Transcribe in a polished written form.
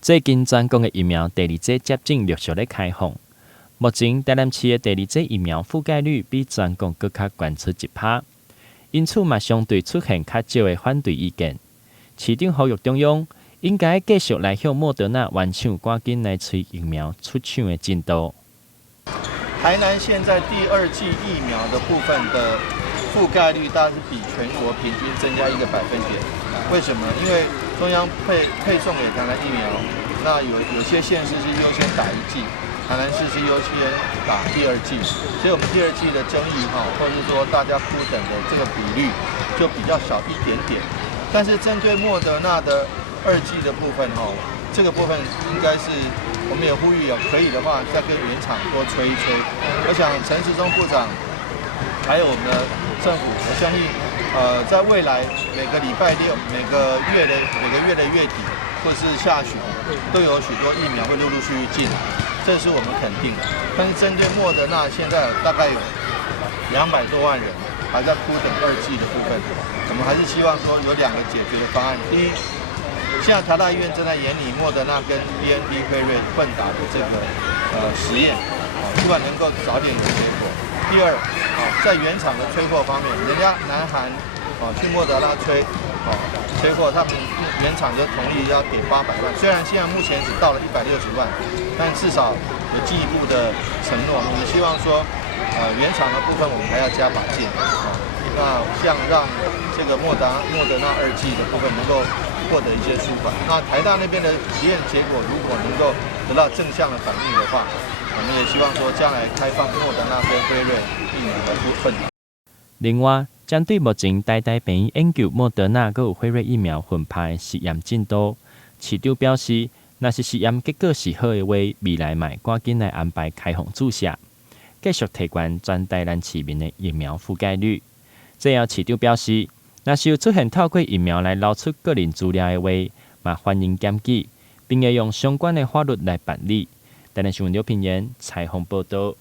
最近全国的疫苗第二剂接种陆续咧开放。目前台南市的第二剂疫苗覆盖率比全国更较悬出1%，因此嘛相对出现较少的反对意见。市长呼吁中央应该继续来向莫德纳完抢赶紧来催疫苗出厂的进度。台南现在第2剂疫苗的部分的覆盖率大概是比全国平均增加1个百分点。为什么？因为中央配送给台南疫苗，那有些县市是优先打1剂。台南市是优先打第2剂，所以我们第2剂的争议或者是说大家初等的这个比率就比较少一点点。但是针对莫德纳的2剂的部分这个部分应该是我们也呼吁可以的话再跟原厂多催一催。我想陈时中部长还有我们的政府，我相信在未来每个礼拜六、每个月的月底或是下旬都有许多疫苗会陆续进来。这是我们肯定的，但是针对莫德纳，现在大概有200多万人还在铺等2剂的部分，我们还是希望说有2个解决的方案。第一，现在台大医院正在研拟莫德纳跟 BNT 辉瑞混打的这个实验，希望能够早点有结果。第二，在原厂的催货方面，人家南韩去莫德纳催货，他们原厂就同意要给800万，虽然现在目前只到了160万，但至少有进一步的承诺。我们希望说，原厂的部分我们还要加把劲那这样让这个莫德纳2剂的部分能够获得一些舒缓。那台大那边的实验结果如果能够得到正向的反应的话，我们也希望说将来开放莫德纳跟辉瑞疫苗的部分。另外，针对目前台大病院研究莫德纳和辉瑞疫苗混拍实验进度，市长表示，若是实验结果是好的话，未来嘛赶紧来安排开放注射，继续提高全台南市民的疫苗覆盖率。最后，市长表示，若是有出现透过疫苗来捞出个人资料的话，嘛欢迎检举，并会用相关的法律来办理。台南新闻刘品言采访报道。